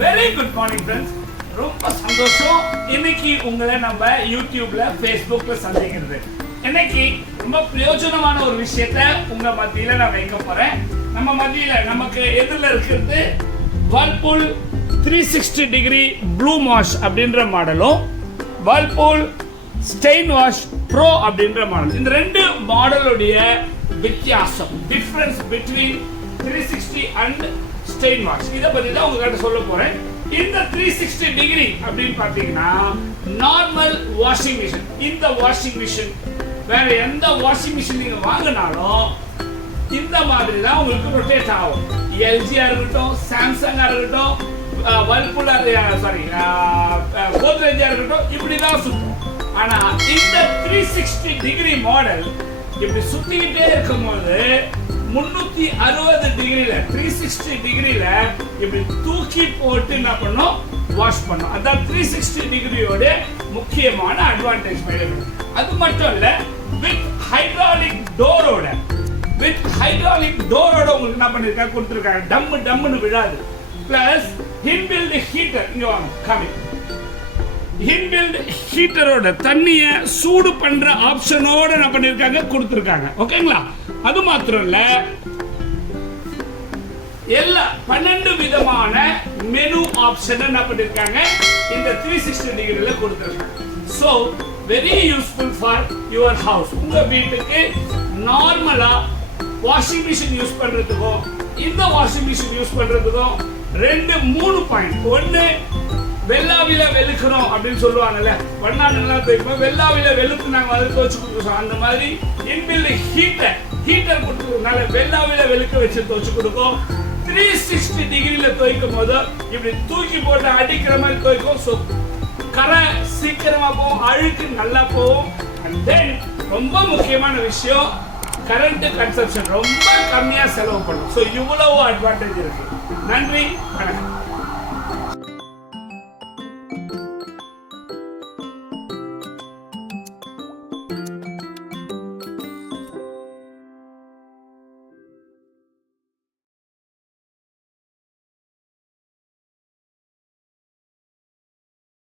Very good morning friends. ரொம்ப சந்தோஷம் இன்னைக்கு உங்களை நம்ம யூடியூப்ல ஃபேஸ்புக்ல சந்திக்கிறது. இன்னைக்கு ரொம்ப பிரயோஜனமான ஒரு விஷயத்த உங்க மத்தியில நான் வைக்க போறேன். நம்ம மத்தியில நமக்கு எதிரில் இருக்கிறது Whirlpool 360 டிகிரி ப்ளூ வாஷ் அப்படின்ற மாடலும் Whirlpool ஸ்டெயின் வாஷ் ப்ரோ அப்படின்ற மாடல். இந்த ரெண்டு மாடலுடைய வித்தியாசம், difference between 360 and stain wash, இதை பத்தி தான் உங்ககிட்ட சொல்ல போறேன். இந்த 360 டிகிரி அப்படின்னு பாத்தீங்கன்னா நார்மல் வாஷிங் மிஷின். இந்த வாஷிங் மிஷின் வேற எந்த வாஷிங் மிஷின் நீங்க வாங்கினாலும் இந்த மாதிரி தான் உங்களுக்கு ரொட்டேட் ஆகும். எல்ஜியா இருக்கட்டும், சாம்சங்கா இருக்கட்டும், வர்ல்பூலா சாரி கோத்ரேஜா இருக்கட்டும், இப்படிதான் சுத்தும். ஆனா இந்த 360 டிகிரி மாடல் இப்படி சுத்திக்கிட்டே இருக்கும்போது 360 டிகிரில 360 டிகிரில இப்படி தூக்கி போட்டு என்ன பண்ணோம், வாஷ் பண்ணோம். அதான் 360 டிகிரியோட முக்கியமான அட்வான்டேஜ். அது மட்டும் இல்ல, வித் ஹைட்ராலிக் டோரோட உங்களுக்கு என்ன பண்ணிருக்காங்க, கொடுத்துருக்காங்க. டம்முன்னு விழாது. பிளஸ் இன்பில்ட் ஹீட்டர், இங்க வாங்க காமி, இன்பில்ட் ஹீட்டரோட தண்ணிய சூடு பண்ற ஆப்ஷனோட என்ன பண்ணிருக்காங்க, கொடுத்திருக்காங்க. ஓகேங்களா? அது மாத்திரம் இல்ல, எல்லா 12 விதமான மெனு ஆப்ஷன் என்ன பண்ணிருக்காங்க இந்த 360 டிகிரில கொடுத்திருக்காங்க. So very useful for your house. உங்க வீட்டுக்கு நார்மலா வாஷிங் மிஷின் யூஸ் பண்றதுக்கும் இந்த வாஷிங் மிஷின் யூஸ் பண்றதுக்கும் 3 பாயிண்ட். ஒன்னு, வெள்ளாவில வெளுக்கணும் அப்படின்னு சொல்லுவாங்கல்ல, வண்ணாடுனா தெரியும், வெள்ளாவில வெளுக்கு நாங்க அதுக்கு வச்சு கொடுக்குறோம். அந்த மாதிரி இன்பில்ட் ஹீட்டர் கொடுத்துருக்கனால வெள்ளாவில வெளுக்க வச்சு துவச்சு கொடுக்கும். 360 டிகிரில துவைக்கும் போது இப்படி தூக்கி போட்டு அடிக்கிற மாதிரி துவைக்கும். ஸோ கரை சீக்கிரமா போகும், அழுக்கு நல்லா போகும். அண்ட் தென் ரொம்ப முக்கியமான விஷயம், கரண்ட் கன்சப்ஷன் ரொம்ப கம்மியா செலவு பண்ணும். ஸோ இவ்வளவு அட்வான்டேஜ் இருக்கு. நன்றி, வணக்கம்.